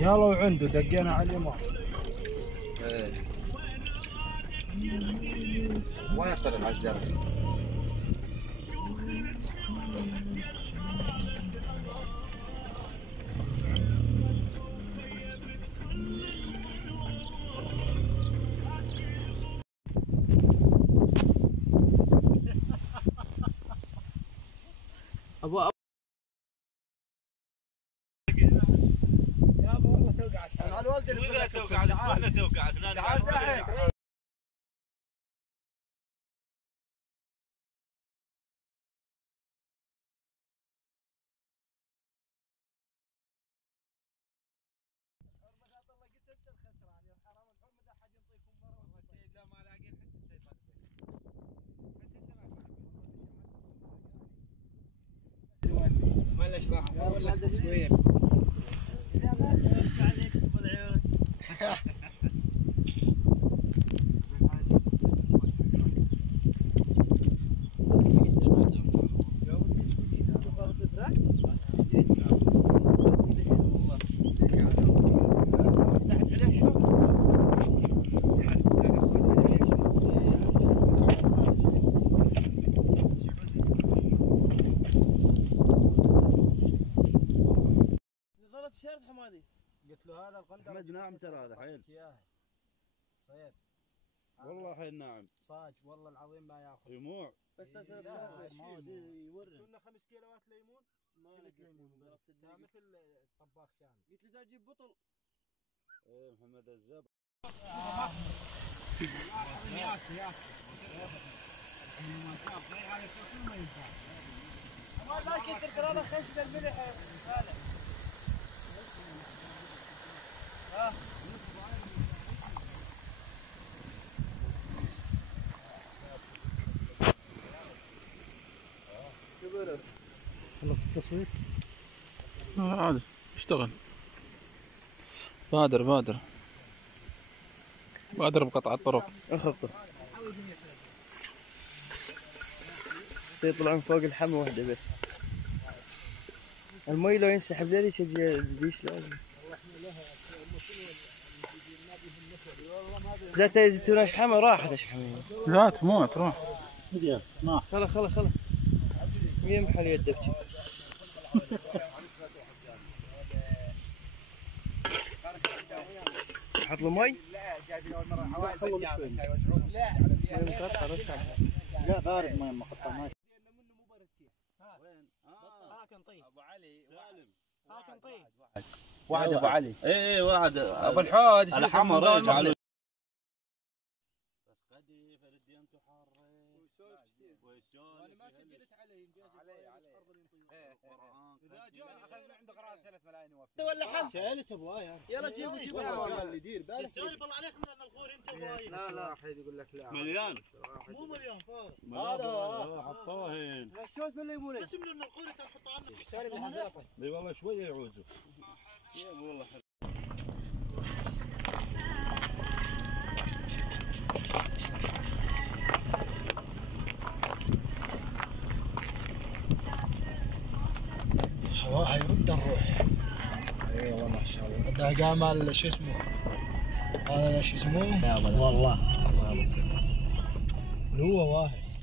يلا وعنده دقينا على اليمين. وين طلع على الزرع؟ ابو يابا والله توقعت على الولد اللي توقعت قلنا توقعت تعال دحين. معلش راح اصور لك تصوير. عليك ابو العيون. قلت له هذا القندر احمد ناعم ترى هذا حيل صيد والله حيل ناعم صاج والله العظيم ما ياخذ يموع بس تسلم يورن. قلنا 5 كيلوات ليمون مثل طباخ سامي. قلت له اجيب بطل. ايه محمد الزب ما كنت القرارة خشب الملح هذا. خلص التصوير؟ عادي اشتغل. بادر بقطع الطرق. اخبطه يطلعون فوق الحمى واحدة بس. المي لو ينسحب ليش ليش لازم زيت زيتون اشحمه راحت اشحمه. لا تموت روح. خلا يمحل يدك. حط له مي. لا بارد ما قطعناش. هاكن طيب ابو علي سالم. هاكن طيب واحد ابو علي. ايه واحد ابو الحود الحمر ريج علي. بس قدي فردي انتو حار وشون انا ما سجلت عليه اذا جاء اخذنا عنده قرار 3 ملايين يوفي ولا حل سالت ابو يلا جيبوا اللي يدير بالك. سالب الله عليك من الغور انت ابو لا واحد يقول لك لا مليان مو مليون فار هذا حطوه هين بس شوف بالليمونه بس من الغور انت تحطه عنك اشتري اللي حزلته. اي والله شويه يعوزوا يا والله هواها يرد الروح. اي والله ما شاء الله. هذا قام شو اسمه هذا شو اسمه والله اللي هو واهس.